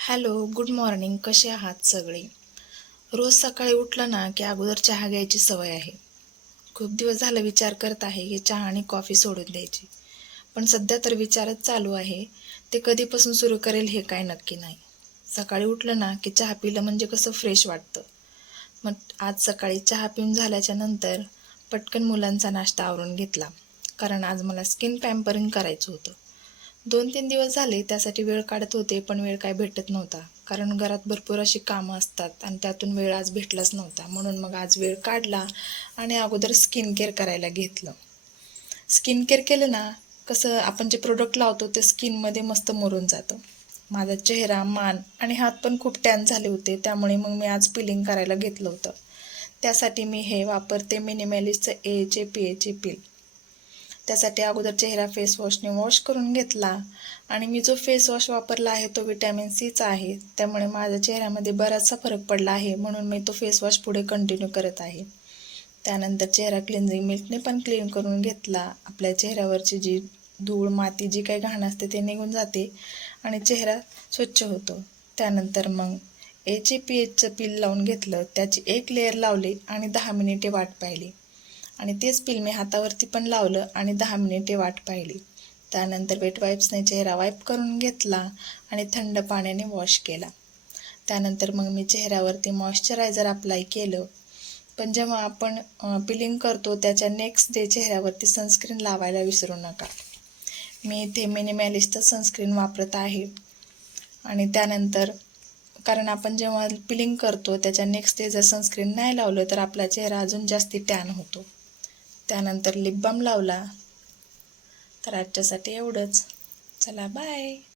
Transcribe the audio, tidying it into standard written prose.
Hello, good morning. कसे आहात सगळे? रोज सकाळी उठलं ना की अगोदर चहा घ्यायची सवय आहे. खूप दिवस झालं विचार करत आहे की चहा आणि कॉफी सोडून द्यायची. पण सध्या तर विचारच चालू आहे. ते कधीपासून सुरू करेल हे काय नक्की नाही. सकाळी उठलं ना की चहा पिलं म्हणजे कसं फ्रेश वाटतं. मग आज सकाळी चहा पिऊन झाल्याच्या नंतर पटकन मुलांचा नाश्ता आवरून घेतला. कारण आज मला स्किन पॅम्परिंग करायचं होतं. 2-3 दिवस झाले त्यासाठी वेळ काढत होते, पण वेळ काय भेटत नव्हता. कारण घरात भरपूर अशी कामं असतात आणि त्यातून वेळ आज भेटलाच नव्हता. म्हणून मग आज वेळ काढला आणि अगोदर स्किन केअर करायला घेतलं. स्किन केअर केलं ना, कसं आपण जे प्रोडक्ट लावतो ते स्किनमध्ये मस्त मुरून जातं. माझा चेहरा, मान आणि हात पण खूप टॅन झाले होते. त्यामुळे मग मी आज पिलिंग करायला घेतलं होतं. त्यासाठी मी हे वापरते मिनिमॅलिस्टचं एचे पीएचे पील. त्यासाठी अगोदर चेहरा फेस वॉशने वॉश करून घेतला आणि मी जो फेस वॉश वापरला आहे तो व्हिटॅमिन सीचा आहे. त्यामुळे माझ्या चेहऱ्यामध्ये बराचसा फरक पडला आहे, म्हणून मी तो फेस वॉश पुढे कंटिन्यू करत आहे. त्यानंतर चेहरा क्लिन्झिंग मिल्कने पण क्लीन करून घेतला. आपल्या चेहऱ्यावरची जी धूळ, माती, जी काही घाण असते ते निघून जाते आणि चेहरा स्वच्छ होतो. त्यानंतर मग एचपीएचचं पील लावून घेतलं. त्याची एक लेअर लावली आणि 10 मिनिटे वाट पाहिली. आणि तेच पील मी हातावरती पण लावलं आणि 10 मिनिटे वाट पाहिली. त्यानंतर वेट वाईप्सने चेहरा वाईप करून घेतला आणि थंड पाण्याने वॉश केला. त्यानंतर मग मी चेहऱ्यावरती मॉइश्चरायझर अप्लाय केलं. पण जेव्हा आपण पिलिंग करतो त्याच्या नेक्स्ट डे चेहऱ्यावरती सनस्क्रीन लावायला विसरू नका. मी इथे मिनिमॅलिस्टचं सनस्क्रीन वापरत आहे. आणि त्यानंतर कारण आपण जेव्हा पिलिंग करतो त्याच्या नेक्स्ट डे जर सनस्क्रीन नाही लावलं तर आपला चेहरा अजून जास्ती टॅन होतो. त्यानंतर लिप बाम लावला. तर आजच्यासाठी एवढंच. चला बाय.